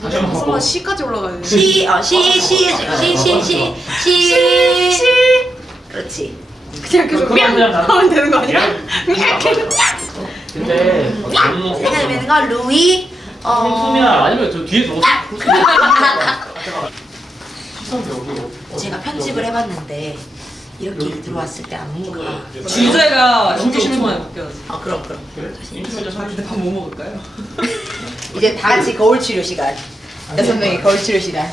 다시 한번 시까지 올라가야 돼. 시. 그렇지. 그냥 계속 냥 하면 되는 거 아니야? 근데 너무 생각나는 거 루이. 소미야 아니면 저 뒤에 넣어서 제가 편집을 해봤는데 이렇게 들어왔을 때 안무가 주제가 호기심 만에 바뀌어야지. 아 그럼 근데 밥 뭐 먹을까요? 이제 다 같이 거울 치료 시간. 6명이 거울 치료 시간.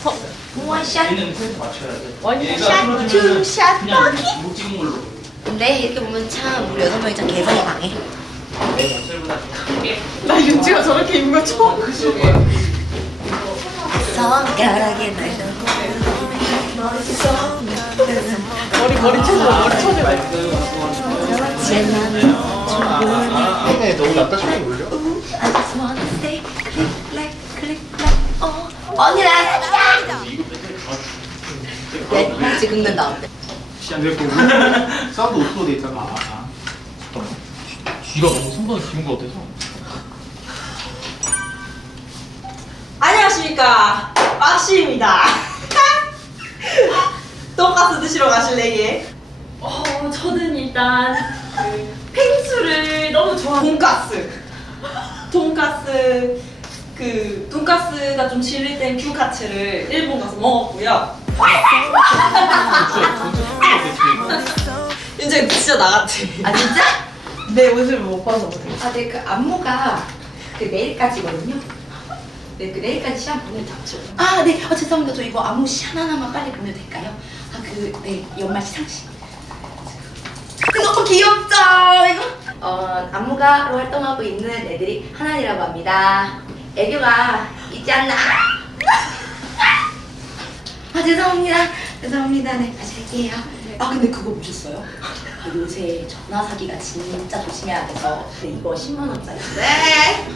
원샷, 얘는 맞춰야 돼. 원샷, 투샷, 그냥 뻑이. 못 찍은 걸로. 근데 이렇게 보면 참 우리 6명이 참 개성이 강해. 내 목소리보다 크게. 나 윤지가 저렇게 입은 거 처음 그 속에. 손가락에 머리 쳐줘. 네, 너무 낫다 싶은 걸요? I just wanna say click like click like 언니랑 네, 혹시 긁는다 어때? 근데 그 사운드 오토로 돼 있잖아. 귀가 너무 선반에 기운 것 같아서. 안녕하십니까, 막시입니다. 돈가스 드시러 가실래게? 저는 일단 그 펭수를 너무 좋아해요. 돈가스가 좀 질릴 땐 규카츠를 일본 가서 먹었고요. 이제 진짜 나갔지. 아 진짜? 내 모습을 못 봐서 그래. 아, 네, 그 안무가 그 내일까지거든요. 네, 그 내일까지 시간 보내도 잡죠. 아, 네, 죄송합니다. 저 이거 안무 시 하나만 빨리 보내도 될까요? 아, 네, 연말 시상식. 너무 귀엽죠, 이거? 안무가로 활동하고 있는 애들이 하나이라고 합니다. 애교가 있지 않나? 아, 죄송합니다. 네, 다시 할게요. 아, 근데 그거 보셨어요? 아, 요새 전화 사기가 진짜 조심해야 돼서. 근데 이거 10만원짜리. 네.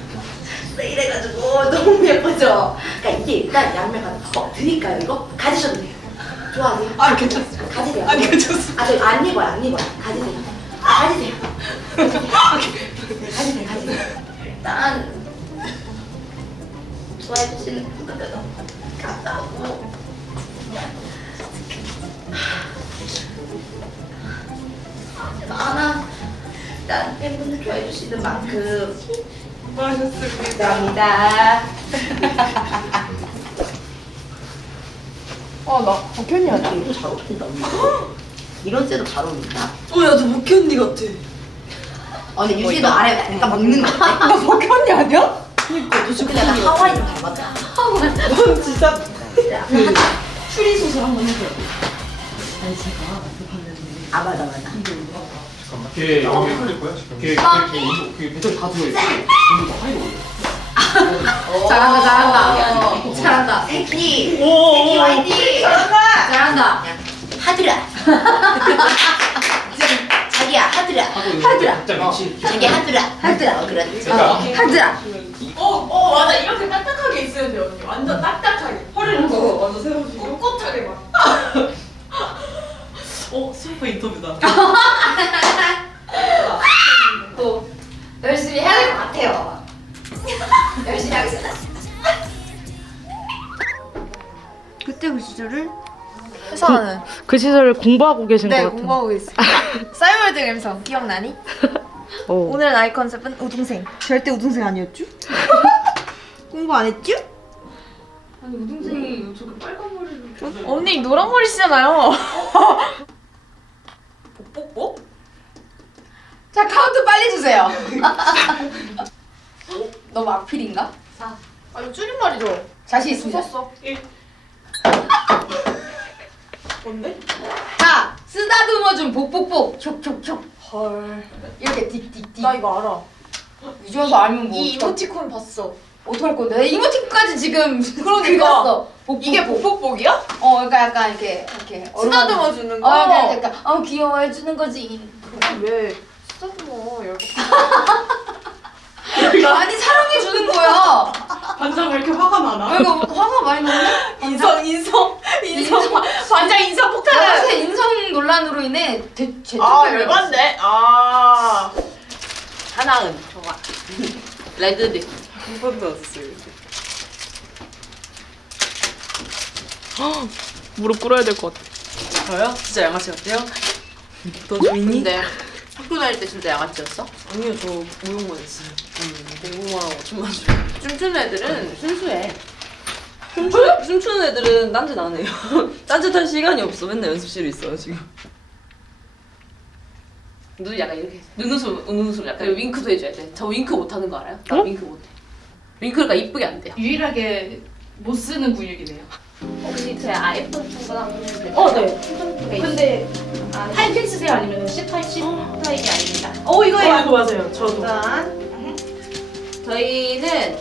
세일해가지고 너무 예쁘죠? 그러니까 이게 일단 양면 드릴까요, 이거? 가지셔도 돼요. 좋아하세요? 아, 괜찮습니다. 가지세요. 아, 괜찮습니다. 저 안 입어요. 가지세요. 가지세요. 가지세요. 일단 좋아해 주시는 분들도 감사하고 하나 일단 팬분들 좋아해 주시는 만큼 감사합니다. 나 박현이 아니야? 이거 잘 어울린다. 이런 셋도 잘 어울린다. 야, 너 박현이 같아. 근데 유진이도 아래 약간 먹는 거 같아. 나 박현이 아니야? 너 지금 약간 하와이 좀 닮았다. 넌 진짜. 추리 소설 한번 해줘. 아니, 제가 그 봤는데. 아 맞아. 걔 나만 헷갈릴 거야 지금. 걔 배터리 다 들어있어. 너무 다 하이로 올려. 잘한다. 새끼 화이팅. 잘한다. 하드라. 자기야 하드라. 진짜 미친. 자기 하드라. 그렇지. 그러니까. 하드라. 맞아. 이렇게 딱딱하게 있어야 돼요. 언니. 완전 딱딱하게. 허리를 완전 세워주고. 꼿꼿하게 막. 슬퍼 인터뷰다. 또 열심히 해야 될 것 같아요. 열심히 하겠습니다. 그때 그 시절을 회사는 그 시절을 공부하고 계신 것 네 같은. 공부하고 있어. 싸이월드 감성 기억나니? 오. 오늘 나의 컨셉은 우등생. 절대 우등생 아니었죠? 공부 안 했죠? 아니 우등생이 저렇게 빨간 머리를. 언니 노란 머리시잖아요. 뽁뽁? 자 카운트 빨리 주세요. 너무 악필인가? 아 이거 줄임말이죠. 자신 있습니다. 썼어. 뭔데? 자 쓰다듬어 준 복복복 촉촉촉 헐. 이렇게 딕딕딕. 나 이거 알아. 유주와서 알면 뭐 이 이모티콘 봤어. 어떡할 건데? 나 이모티콘까지 지금 그러니까. 긁었어. 복복복. 이게 복복복이야? 그러니까 약간 이렇게 쓰다듬어 주는 거. 그러니까 귀여워해 주는 거지. 왜 쓰다듬어? 열받게. 아니 사랑해 주는 거야. 반장 왜 이렇게 화가 많아? 이거 화가 많이 나네? 인성 반장 인성 폭탄. 사실 인성 논란으로 인해 아 열받네. 아 하나은 좋아. 레드디. 한 번도 안 썼어요. 무릎 꿇어야 될 것 같아. 저요? 진짜 양아치 같아요? 너 조이니? 근데 학교 다닐 때 진짜 양아치였어? 아니요, 저 무용만 했어요. 공부만 하고 춤만 추고. 춤추는 애들은 순수해. 춤추는 애들은 딴짓 안 해요. 딴짓할 시간이 없어. 맨날 연습실에 있어요, 지금. 눈 약간 이렇게 눈웃음 약간 윙크도 해줘야 돼. 저 윙크 못하는 거 알아요? 나 윙크 못해. 윙크가 이쁘게 안 돼요. 유일하게 못 쓰는 근육이네요. 혹시 제 IF 같은 거 한번 해주세요. 네. 근데 타입 쓰세요? 아니면 C 타입? C 타입이 아닙니다. 이거 맞아요. 저도. 일단 저희는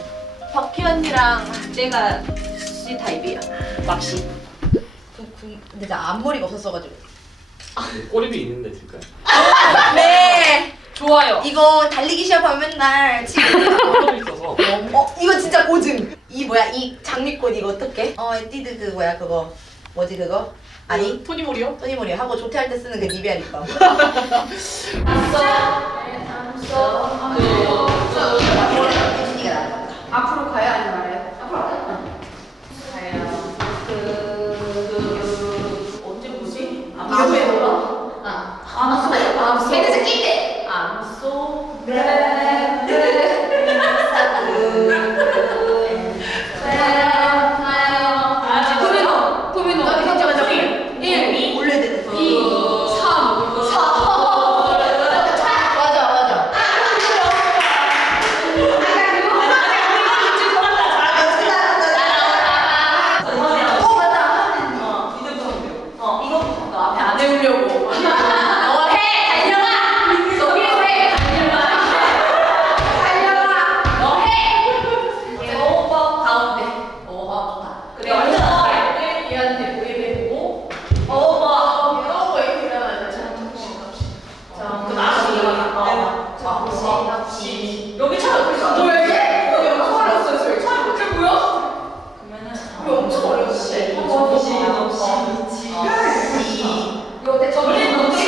버키 언니랑 제가 C 타입이에요. 막시. 근데 나 앞머리가 없었어가지고. 꼬리비 있는데 줄까요? 네. 좋아요. 이거 달리기 시합하면 맨날 지금. 꼬리 있어서. 이거 진짜 고증. 이 뭐야 이 장미꽃 이거 어떡해? 에뛰드 그 뭐야 그거 뭐지 그거? 아니 토니모리요? 토니모리 하고 조퇴할 때 쓰는 그 니베아 립밤. 앞으로 가요? 아니면 말아요? 앞으로 가요? 언제 보지? 이거 왜 몰라? 암소. 걔네들 끼대. 암소. 도미노. 나 이거 저기 1, 올려야 되는 2, 3, 4. 맞아. 이거 앞에 안 해오려고. 너 해! 달려라! 너 해! 달려라! 너 해! 오버 가운데. 좋다. 그래 완전 가운데 얘한테 보이게 보고 오버 이렇게 하면 자, 그 낚시. 여기 차 어떻게 가? 너 여기? 여기 엄청 어려웠어요. 저기 차 어떻게 보여? 그러면은 여기 엄청 어려웠지. 이거 내 저번에 넘치.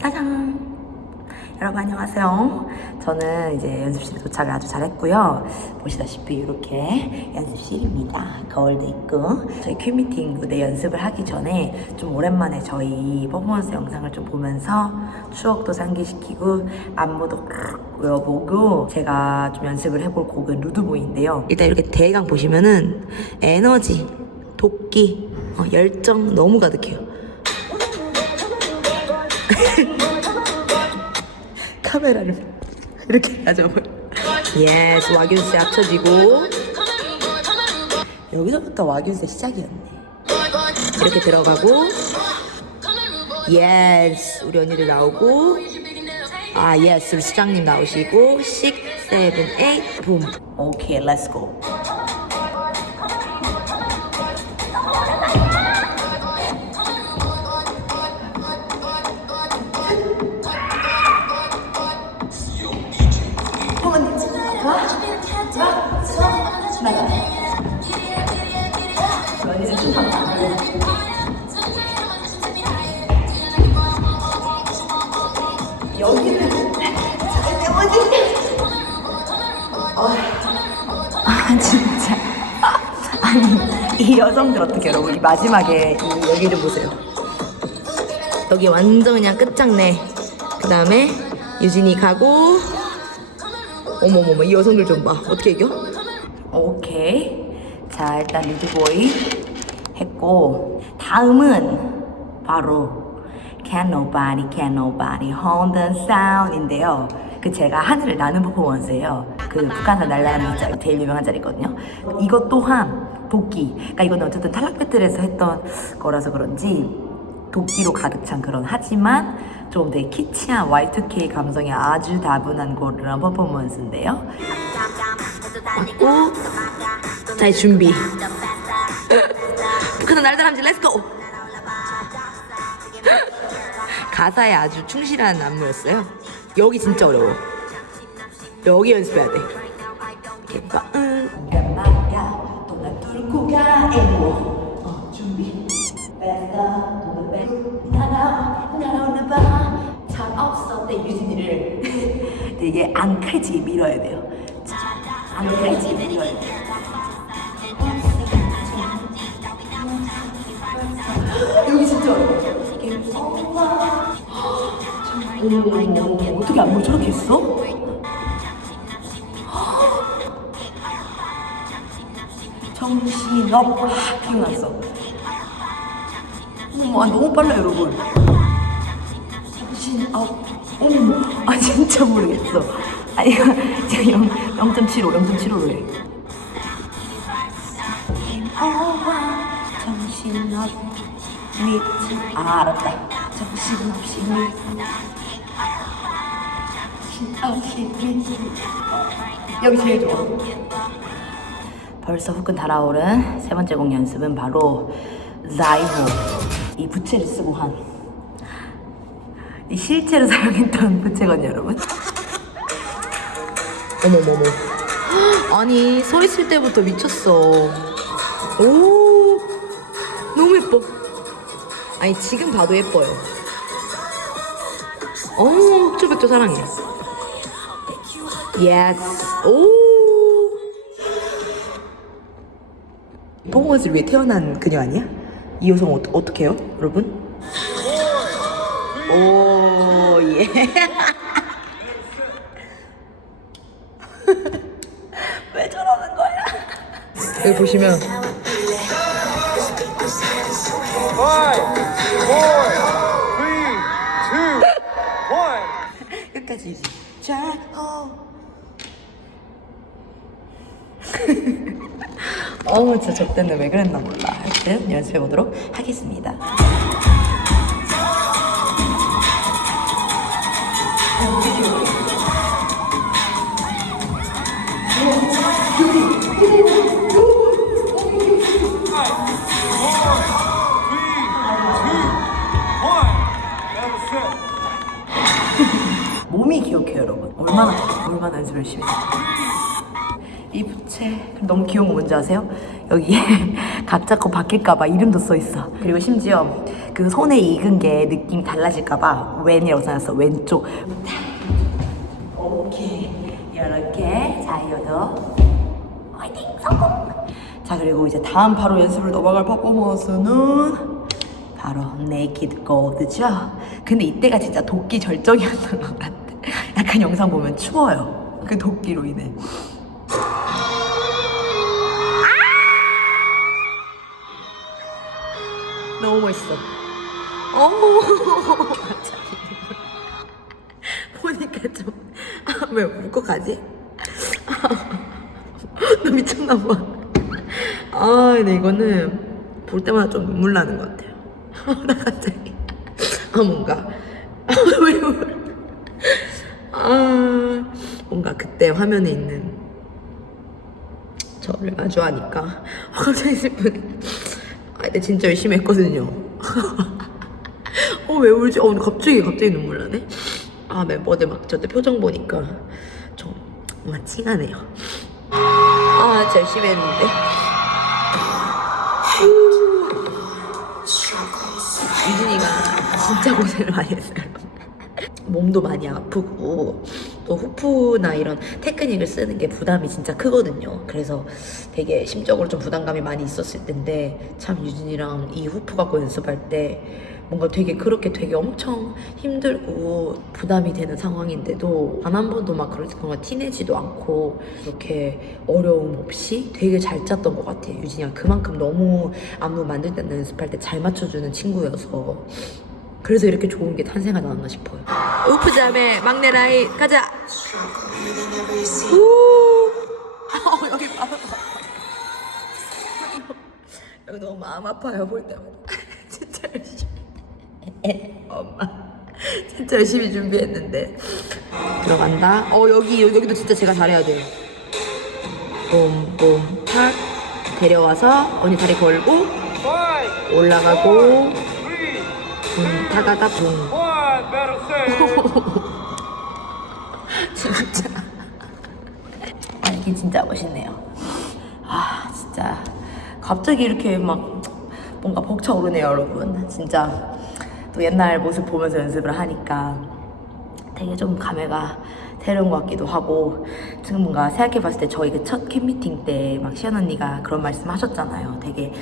짜잔! 여러분 안녕하세요. 저는 이제 연습실에 도착을 아주 잘했고요. 보시다시피 이렇게 연습실입니다. 거울도 있고 저희 큐미팅 무대 연습을 하기 전에 좀 오랜만에 저희 퍼포먼스 영상을 좀 보면서 추억도 상기시키고 안무도 외워보고 제가 좀 연습을 해볼 곡은 루드보이인데요. 일단 이렇게 대강 보시면은 에너지, 도끼, 열정 너무 가득해요. 카메라를 이렇게 가져보여. 예스, 와균세 합쳐지고 여기서부터 와균세 시작이었네. 이렇게 들어가고 예스, 우리 언니들 나오고 예스, 우리 수장님 나오시고 6, 7, 8 붐. 오케이, 렛츠고. 진짜. 아니, 이 여성들 어떻게 여러분, 이 마지막에 여기 좀 보세요. 여기 완전 그냥 끝장내. 그 다음에 유진이 가고, 어머머머, 이 여성들 좀 봐. 어떻게 이겨? 오케이. 자, 일단 리드보이 했고, 다음은 바로 Can Nobody Hold the Sound인데요. 그 제가 하늘을 나는 퍼포먼스예요. 그 북한산 날아가는 자리, 제일 유명한 자리거든요. 이것 또한 도끼. 그러니까 이거는 어쨌든 탈락 배틀에서 했던 거라서 그런지 도끼로 가득 찬 그런 하지만 좀 되게 키치한 Y2K 감성이 아주 다분한 그런 퍼포먼스인데요. 맞고 자 준비. 북한은 날다람쥐 렛츠고. 가사에 아주 충실한 안무였어요. 여기 진짜 어려워. 여기 연습해야 돼. 돈을 뚫고 가 준비. 날아오는 밤 잘 없었대. 유진이를 되게 앙칼지게 밀어야 돼요. 앙칼지게 밀어야 돼요. 여기 진짜 어려워. 어머, 어떻게 안무를 저렇게 했어? 정신없. 기억났어. 어머, 너무 빨라 여러분. 정신없. 어머, 진짜 모르겠어. 아니 이거 지금 0.75로 해. 정신없. 미치. 알았다. 정신없이 미치. 여기 제일 좋아. 벌써 후끈 달아오른 세 번째 곡 연습은 바로 라이브. 이 부채를 쓰고 한 이 실제로 사용했던 부채거든요 여러분. 어머머머. 아니 서 있을 때부터 미쳤어. 오 너무 예뻐. 아니 지금 봐도 예뻐요. 어머 흑조백조 사랑해. 예스. 오 퍼포먼스를 위해 태어난 그녀 아니야? 이 여성 어떻게 해요 여러분? 오 예. 왜 저러는 거야? 여기 보시면 5, 4, 3, 2, 1. 끝까지 유지. 진짜 저 때는 왜 그랬나 몰라. 하여튼 연습해보도록 하겠습니다. 몸이 기억해요 여러분. 얼마나 연습 열심히 했어요. 이 부채 너무 귀여운 거 뭔지 아세요? 여기 각자 거 바뀔까봐 이름도 써있어. 그리고 심지어 그 손에 익은 게 느낌이 달라질까봐 왼이라고 써놨어. 왼쪽. 오케이 이렇게. 자 이어도 화이팅 성공. 자 그리고 이제 다음 바로 연습을 넘어갈 퍼포먼스는 바로 네이키드 골드죠. 근데 이때가 진짜 도끼 절정이었던 것 같아. 약간 영상 보면 추워요 그 도끼로 인해. 너무 멋있어. 보니까 좀 왜 울컥하지? 너 미쳤나봐. 근데 이거는 볼 때마다 좀 눈물 나는 것 같아요. 나 갑자기 뭔가 왜 울어? 뭔가 그때 화면에 있는 저를 마주하니까 갑자기 슬프네. 근데 진짜 열심히 했거든요. 왜 울지? 근데 갑자기 눈물 나네. 멤버들 막 저때 표정 보니까 좀 뭔가 찡하네요. 진짜 열심히 했는데. 유진이가 진짜 고생을 많이 했어요. 몸도 많이 아프고 또 후프나 이런 테크닉을 쓰는 게 부담이 진짜 크거든요. 그래서 되게 심적으로 좀 부담감이 많이 있었을 텐데 참 유진이랑 이 후프 갖고 연습할 때 뭔가 그렇게 되게 엄청 힘들고 부담이 되는 상황인데도 단 한 번도 막 그런 티내지도 않고 이렇게 어려움 없이 되게 잘 짰던 것 같아요. 유진이가 그만큼 너무 안무 만들 때나 연습할 때 잘 맞춰주는 친구여서 그래서 이렇게 좋은 게 탄생하지 않았나 싶어요. 우프자매 막내 라이 가자. 여기 봐. 여기 너무 마음 아파요 볼 때마다. 진짜 열심히. 엄마 진짜 열심히 준비했는데. 들어간다. 여기도 진짜 제가 잘해야 돼요. 봄봄 탁 데려와서 언니 다리 걸고 올라가고 붕 타가다 붕. 진짜 이게 진짜 멋있네요. 아 진짜 갑자기 이렇게 막 뭔가 벅차오르네요 여러분. 진짜 또 옛날 모습 보면서 연습을 하니까 되게 좀 감회가 새로운 것 같기도 하고, 지금 뭔가 생각해봤을 때 저희 그 첫 캔미팅 때 막 시연 언니가 그런 말씀 하셨잖아요. 되게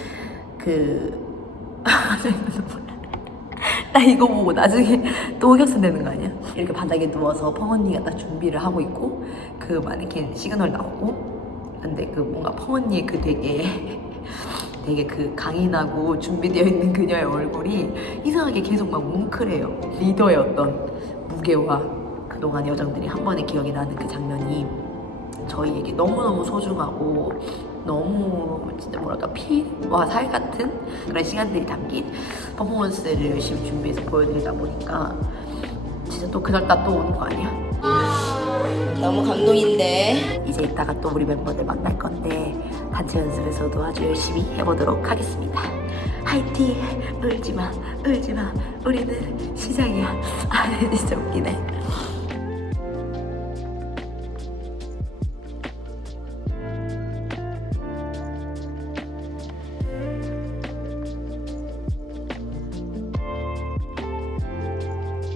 나 이거 보고 나중에 또 흑역사 되는 거 아니야? 이렇게 바닥에 누워서 펑 언니가 딱 준비를 하고 있고 그 마네킹 시그널 나오고, 근데 그 뭔가 펑 언니의 그 되게 그 강인하고 준비되어 있는 그녀의 얼굴이 이상하게 계속 막 뭉클해요. 리더의 어떤 무게와 그동안 여정들이 한 번에 기억이 나는 그 장면이 저희에게 너무너무 소중하고 너무 진짜 뭐랄까 피와 살 같은 그런 시간들이 담긴 퍼포먼스를 열심히 준비해서 보여드리다 보니까 진짜 또 그날따라 또 오는 거 아니야? 너무 감동인데. 이제 이따가 또 우리 멤버들 만날 건데 단체 연습에서도 아주 열심히 해보도록 하겠습니다. 화이팅! 울지마 울지마 우리는 시작이야. 아 진짜 웃기네.